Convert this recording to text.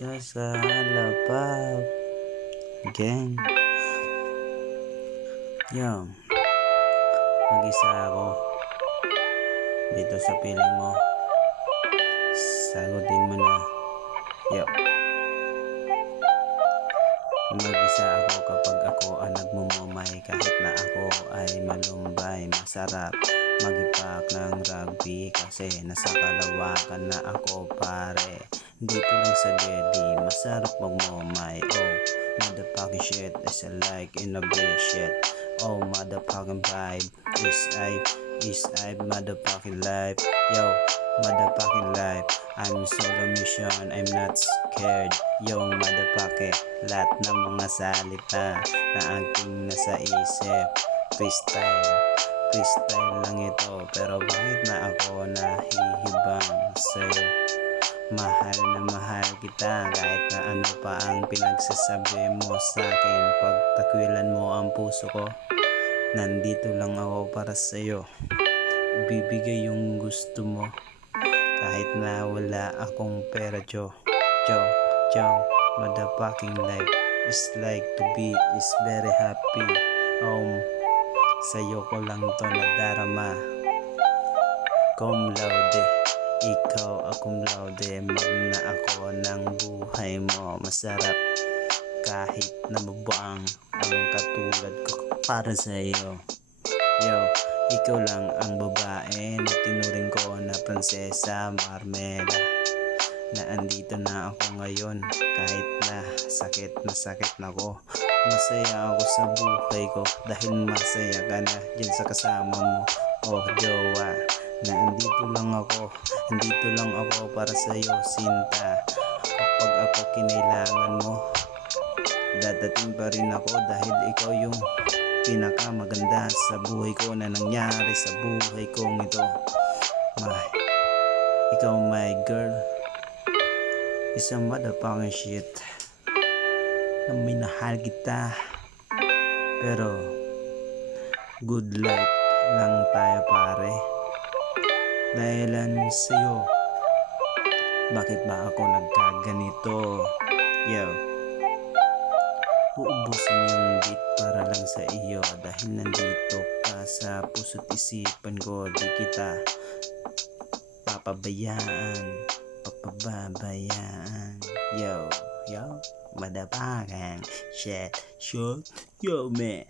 Sasalapap Gang. Yo, mag-isa ako dito sa piling mo. Sagutin mo na. Yo, mag-isa ako kapag ako ang nagmumumay. Kahit na ako ay malumbay, masarap mag-ipak ng rugby kasi nasa Kalawakan na ako pare. Dito lang sa Gedi, masarap magmumay. Oh, motherfucking shit is a like in a bitch shit. Oh, motherfucking vibe is I motherfucking life. Yo, motherfucking life. I'm solo mission, I'm not scared. Yo, motherfucking lahat ng mga salita na aking nasa isip. Freestyle lang ito, pero bakit na ako nahihibang sa'yo? Mahal na mahal kita kahit na ano pa ang pinagsasabi mo sa'kin. Pag takwilan mo ang puso ko, nandito lang ako para sa'yo. Ibibigay yung gusto mo kahit na wala akong pera. Joe, motherfucking life is like to be is very happy. Sa'yo ko lang to nadarama. Cum laude, ikaw akong laude. Magna ako ng buhay mo. Masarap kahit na mabuang ang katulad ko para sa'yo. Yo, ikaw lang ang babae na tinuring ko na Prinsesa Marmela. Na andito na ako ngayon kahit na sakit na ako. Masaya ako sa buhay ko dahil masaya ka na dyan sa kasama mo. Oh jowa, na andito lang ako para sa'yo sinta. Kapag ako kinailangan mo, dadating pa rin ako dahil ikaw yung pinakamaganda sa buhay ko na nangyari sa buhay kong ito. Ikaw my girl, isang motherfucking shit na minahal kita, pero good life lang tayo pare. Dahilan sa'yo, bakit ba ako nagkaganito? Yo, uubusin yung beat para lang sa iyo dahil nandito ka sa puso't isipan ko. Di kita papabayaan. Yo, motherfucking shit, yo man.